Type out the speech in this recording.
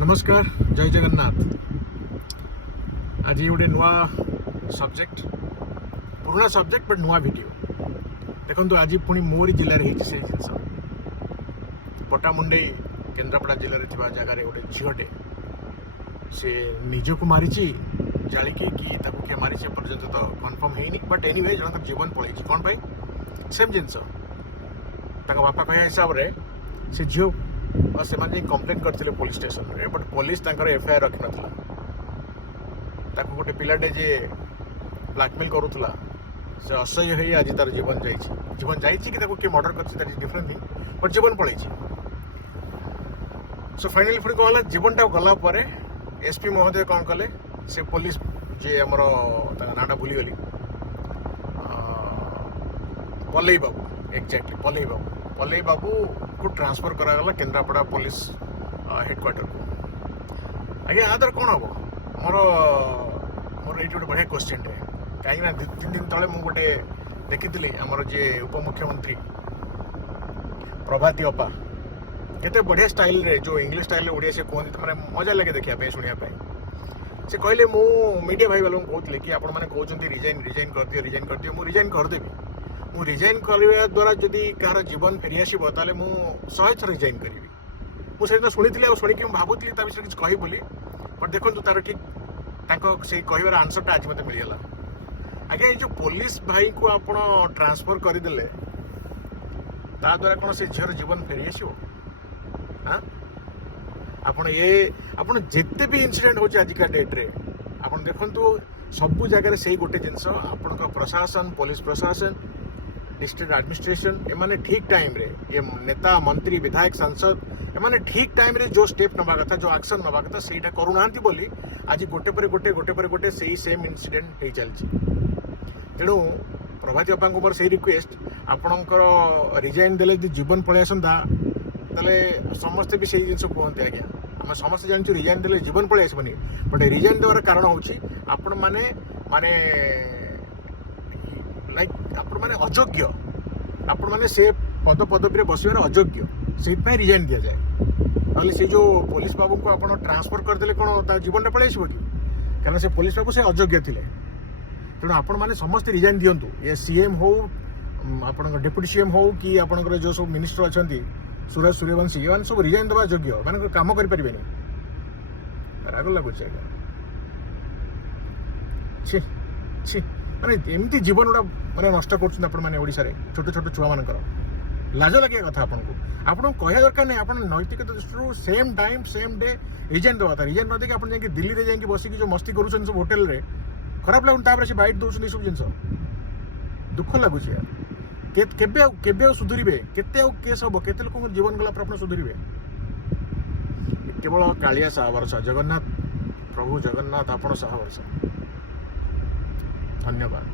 नमस्कार जय जगन्नाथ। आज गोटे नुआ सब्जेक्ट पुराना सब्जेक्ट बट नुआ वीडियो देखो। आज पुणी मोरी जिले में से जिनस पटामुंडई केन्द्रापड़ा जिले में जगह गोटे झीटे से निजक मारी जालिकी कि किए मारी पर्यंत तो कन्फर्म है बट एनीवे जन जीवन पलि कौन पाई सेम जिनस बापा कह हिसाब से झील और से कंप्लेन करते पुलिस स्टेशन में बट पुलिस एफआईआर रखी ना गोटे पिलाटे जे ब्लैकमेल करूला से असह्य हो आज तार जीवन जाइए कि किए मर्डर कर डिफरेंट थिंग बट जीवन पलि। सो फाइनाली पुणी कौन जीवन टा गला एसपी महोदय कौन कले से पुलिस जे आमर नाटा भूलीगली पलई बाबू एक्जाक्टली पलई बाबू को ट्रांसफर करागला केन्द्रापड़ा पुलिस हेडक्वार्टर को। आगे आदर कौन हम मोर मोर ये गोटे बढ़िया क्वेश्चन टे कहीं 2-3 दिन तले मुझे देखी आमर जे उपमुख्यमंत्री प्रभाती अपा केते बढ़िया स्टाइल रे जो इंग्लिश स्टाइल ओडिया से कहते मैंने मजा लगे देखा शुणा से कहले मु मीडिया भाई वालों कहते कि आपण मैंने कहते रिजाइन कर दियो मुझे रिजाइन करदेवी मु रिजाइन करने द्वारा जदि कहार जीवन फेरी आसो ताले मु 100 थर रिजाइन करी मुझे शुणी शुणिक भावुली विषय किसी कही बोली बट देखो तार ठीक से कहबार आंसरटा आज मत मिलगला। आगे ये जो पुलिस भाई को आप ट्रांसफर करदे ता द्वारा कौन से झीर जीवन फेरी आसो हाँ आपण जिते भी इनसीडेंट हो आजिका डेट्रे आप देखु सबू जगह से गोटे जिनस आपण प्रशासन पुलिस प्रशासन डिस्ट्रिक्ट एडमिनिस्ट्रेशन एमाने ठीक टाइम रे ये नेता मंत्री विधायक सांसद एमाने ठीक टाइम रे जो स्टेप नवा कथा जो एक्शन नवा कथा सेटा करूनांती बोली आज गोटे पर गोटे सही सेम इनसीडेंट हो चलछि। तेणु प्रभाती बापा को मोर सही रिक्वेस्ट आपणकर रिजाइन देले जीवन पलि आसंता ताले समस्ते भी सही जिनस कहते आज्ञा आम समस्त जानूँ रिजाइन देले जीवन पलि आसबनी बट रिजाइन देवार कारण होछि आपण माने माने लाइक आपण माने अयोग्य आपण माने से पद पदवी बसवार अयोग्य से रिजाइन दि जाए ना से जो पुलिस बाबू को आप ट्रांसफर करदे कौन जीवन पलि आसो कि कारण से पुलिस बाबू से अयोग्य थे। तेणु आपण मैंने समस्त रिजाइन दिंतु ये सीएम हो आप डेप्यूटी सीएम हो कि आपंकर जो सब मिनिस्टर अच्छा सुरेश सूर्यवंशी ये सब रिजाइन देवा योग्य मान कम करें राग लगुच माने एमती जीवन गुड़ा मैंने नष्ट कर छोट छोट छुआ मान लाज लगे कथा आपको कह दरकार नहीं आप नैतिक दृष्टि same time same day resign देवा था रिजाइन न देख आप दिल्ली में जाकि बसिक जो मस्ती कर सब होटेल रे खराब लगुन से बैठ दौरान सब जिन दुख लगुच यार केबे सुधुरे केते केस हम केते लोक जीवन गला पर सुधुरे केवल कालिया साहवर्षा जगन्नाथ प्रभु जगन्नाथ आपण साहवर्षा। धन्यवाद।